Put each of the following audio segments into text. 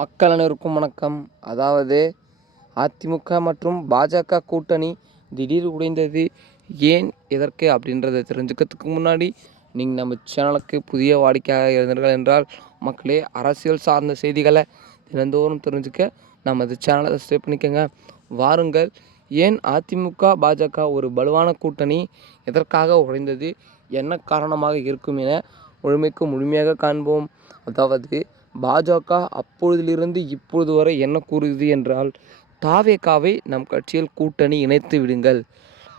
மக்கள் அனைவருக்கும் வணக்கம். அதாவது அதிமுக மற்றும் பாஜக கூட்டணி திடீர் உடைந்தது ஏன் எதற்கு அப்படின்றத தெரிஞ்சுக்கிறதுக்கு முன்னாடி நீங்கள் நம்ம சேனலுக்கு புதிய வாடிக்கையாக இருந்தீர்கள் என்றால் மக்களே அரசியல் சார்ந்த செய்திகளை தினந்தோறும் தெரிஞ்சுக்க நமது சேனலை சப்ஸ்கிரைப் பண்ணிக்கோங்க. வாருங்கள். ஏன் அதிமுக பாஜக ஒரு வலுவான கூட்டணி எதற்காக உடைந்தது? என்ன காரணமாக இருக்கும் என முழுமைக்கு முழுமையாக காண்போம். அதாவது பாஜக அப்பொழுதிலிருந்து இப்பொழுது வரை என்ன கூறுகிறது என்றால் தாவேகாவை நம் கட்சியில் கூட்டணி இணைத்து விடுங்கள்.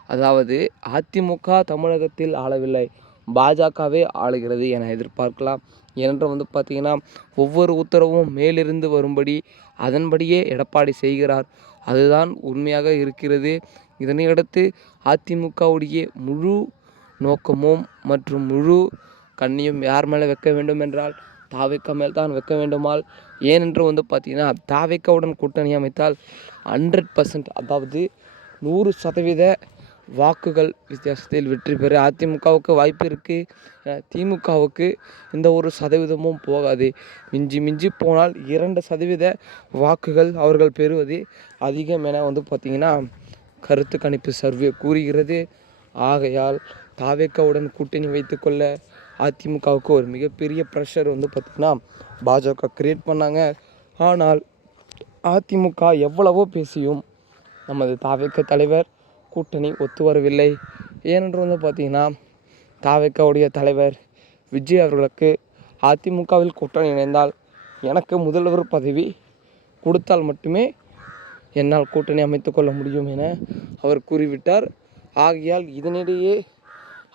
அதாவது அதிமுக தமிழகத்தில் ஆளவில்லை. பாஜகவே ஆளுகிறது என எதிர்பார்க்கலாம். ஏனென்று வந்து பார்த்திங்கன்னா ஒவ்வொரு உத்தரவும் மேலிருந்து வரும்படி அதன்படியே எடப்பாடி செய்கிறார். அதுதான் உண்மையாக இருக்கிறது. இதனையடுத்து அதிமுகவுடைய முழு நோக்கமும் மற்றும் முழு கண்ணியும் யார் மேலே வைக்க வேண்டும் என்றால் தாவேக்கா மேல் தான் வைக்க வேண்டுமால். ஏனென்று வந்து பார்த்தீங்கன்னா தாவேக்காவுடன் கூட்டணி அமைத்தால் ஹண்ட்ரட் பர்சன்ட் அதாவது நூறு சதவீத வாக்குகள் வித்தியாசத்தில் வெற்றி பெற அதிமுகவுக்கு வாய்ப்பு இருக்குது திமுகவுக்கு இந்த ஒரு சதவீதமும் போகாது. மிஞ்சி மிஞ்சி போனால் இரண்டு சதவீத வாக்குகள் அவர்கள் பெறுவது அதிகம் என வந்து பார்த்திங்கன்னா கருத்து கணிப்பு சர்வே கூறுகிறது. ஆகையால் தாவேக்காவுடன் கூட்டணி வைத்துக்கொள்ள அதிமுகவுக்கு ஒரு மிகப்பெரிய ப்ரெஷர் வந்து பார்த்திங்கன்னா பாஜக க்ரியேட் பண்ணாங்க. ஆனால் அதிமுக எவ்வளவோ பேசியும் நமது தாவேக்க தலைவர் கூட்டணி ஒத்து வரவில்லை. ஏனென்று வந்து பார்த்திங்கன்னா தாவேக்காவுடைய தலைவர் விஜய் அவர்களுக்கு அதிமுகவில் கூட்டணி இணைந்தால் எனக்கு முதல்வர் பதவி கொடுத்தால் மட்டுமே என்னால் கூட்டணி அமைத்து கொள்ள முடியும் என அவர் கூறிவிட்டார். ஆகையால் இதனிடையே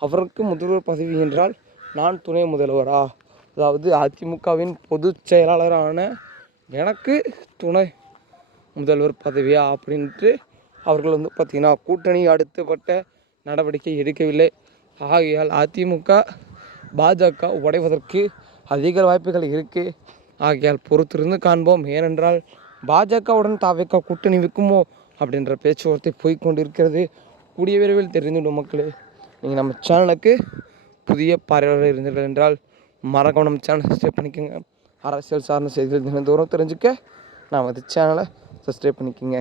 அவருக்கு முதல்வர் பதவி என்றால் நான் துணை முதல்வரா? அதாவது அதிமுகவின் பொதுச் செயலாளரான எனக்கு துணை முதல்வர் பதவியா அப்படின்ட்டு அவர்கள் வந்து பார்த்திங்கன்னா கூட்டணி அடுத்தப்பட்ட நடவடிக்கை எடுக்கவில்லை. ஆகையால் அதிமுக பாஜக உடைவதற்கு அதிக வாய்ப்புகள் இருக்குது ஆகையால் பொறுத்திருந்து காண்போம். ஏனென்றால் பாஜகவுடன் தாவேக்கா கூட்டணி விற்குமோ அப்படின்ற பேச்சுவார்த்தை போய்கொண்டிருக்கிறது கூடிய விரைவில் தெரிந்துவிடும் மக்களே. நீங்கள் நம்ம சேனலுக்கு புதிய பார்வையாளர் இருந்தீர்கள் என்றால் மறக்காம நம்ம சேனலை சப்ஸ்கிரைப் பண்ணிக்கோங்க. அரசியல் சார்ந்த செய்திகள் தினந்தோறும் தெரிஞ்சுக்க நான் வந்து சேனலை சப்ஸ்கிரைப் பண்ணிக்கோங்க.